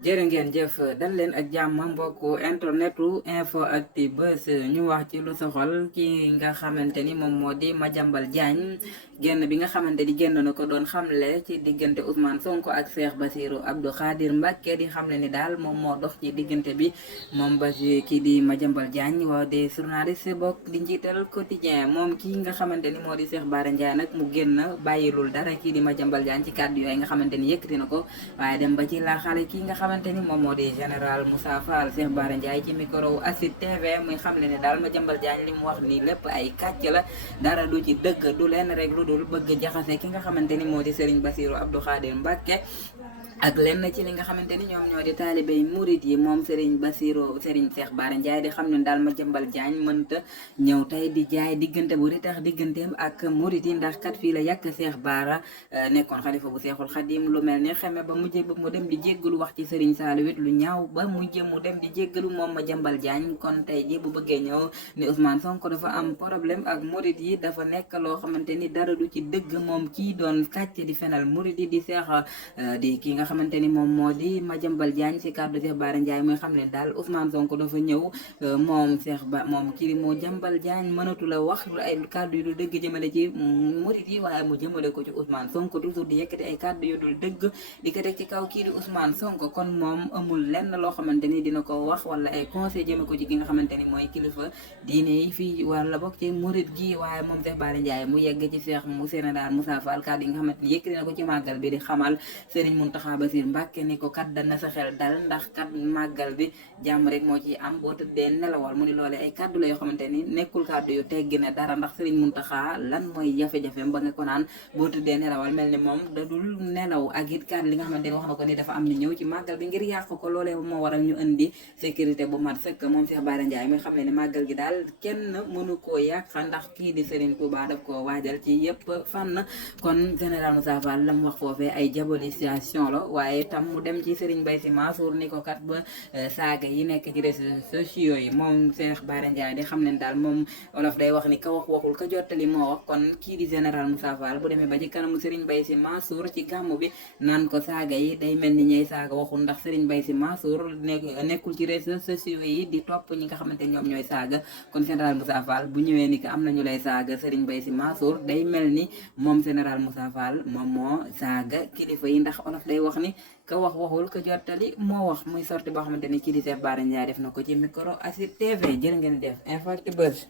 jërë ngeen jëf dal leen ak jàmm mbokku internetu info actu buzz ñu wax ci lu soxal ki nga xamante ni moom moo di Madiambal Diagne génn bi nga xamante ni génn na ko doon xamle ci diggante Ousmane Sonko ak Cheikh Bassirou Abdou Khadir Mbacké di xamle ni daal moom moo dox ci diggante bi moom ba kii di Madiambal Diagne waaw di journaliste bokk di njiital quotidien moom kii nga xamante ni moo di Cheikh Bara Ndiaye nag mu génn bàyyilul dara kii di Madiambal Diagne ci kàddu yooyu nga xamante ni yëkkati na ko waaye dem ba ci laaxale kii nga xamante ni moom moo di général Moussa Fall Cheikh Bara Ndiaye ci micro ASID TV muy xam ne ne daal Madiambal Diagne li mu wax nii lépp ay kàcc la dara du ci dëgg du leen rek lu dul bëgg jaxase ki nga xamante ni moo di Serigne Bassirou Abdou Khadir Mbacké ak lenn ci li nga xamante ni ñoom ñoo di taalibey murit yi moom Serigne Cheikh Bara Ndiaye di xam ne daal Madiambal Diagne mënta ñëw tey di jaay diggante bu ritax digganteem ak murit yi ndax kat fii la yàq Cheikh Bara nekkoon xalifa bu Cheikhul Khadim lu mel ni xeme ba mujjee ba mu dem di jéggalu wax ci Serigne Saliou it lu ñaaw ba mujjee mu dem di jéggalu moom Madiambal Diagne kon tey ji bu bëggee ñëw ni Ousmane Sonko dafa am problème ak murit yi dafa nekk loo xamante ni dara du ci dëgg moom kii doon kàcc di fenal murit yi di di ki nga xamante ni moom moo di Madiambal Diagne ci kàddu Cheikh Bara Ndiaye muy xam ne daal Ousmane Sonko dafa ñëw moom kii Madiambal Diagne mënatu la wax ay kàddu yu dul dëgg jëmale ci murit yi waaye mu jëmale ko ci Ousmane Sonko toujours di yëkkati ay kàddu yu dul dëgg di ko teg ci kaw kii di Ousmane Sonko kon moom amul lenn loo xamante ni dina ko wax wala ay conseil jëme ko ci ki nga xamante ni mooy kilifa diine yi fii wala bokk ci murit gi waaye moom Cheikh Bara Ndiaye mu yegg ci Cheikh mu général Moussa Fall kàddu yi nga xamante ni yëkkati na ko ci màggal bi di xamal Serigne Mountakha Bassirou Mbacké ni ko kat dana sa xel dal ndax kat màggal bi jàmm rek moo ci am boo tëddee nelawal mu ni loolee ay kàddu la yoo xamante ni nekkul kàddu yu teggi ne dara ndax Serigne Mountakha lan mooy jafe-jafeem ba nga ko naan boo tëddee nelawal mel ni moom da dul nelaw ak it kàddu li nga xamante ni wax na ko ni dafa am ni ñëw ci màggal bi ngir yàq ko loolee moo waral ñu indi sécurité bu mat sëkk moom Cheikh Bara Ndiaye muy xam ne ni màggal gi daal kenn mënu koo yàq ndax kii di Serigne Touba daf koo waajal ci yëpp fànn kon général Moussa Fall la mu wax foofee ay diabolisation la waaye tam mu dem ci Serigne Mbaye Sy Mansour ni ko kat ba saaga yi nekk ci réseaux sociaux yi moom Cheikh Bara Ndiaye di xam ne daal moom olof day wax ni ka wax waxul ka jottali moo wax kon kii di général Moussa Fall bu demee ba ci kanamu Serigne Mbaye Sy Mansour ci gàmmu bi naan ko saaga yi day mel ni ñey saaga waxul ndax Serigne Mbaye Sy Mansour nekkul ci réseaux sociaux yi di topp ñi nga xamante ñoom ñooy saaga kon général Moussa Fall bu ñëwee ni que am na ñu lay saaga Serigne Mbaye Sy Mansour day mel ni moom général Moussa Fall moom moo saaga kilifa yi ndax olof day wax ni ka wax waxul ka jottali moo wax muy sorti boo xamante ni kii di Cheikh Bara Ndiaye def na ko ci micro ASID TV jërë ngeen def Info Actu Buzz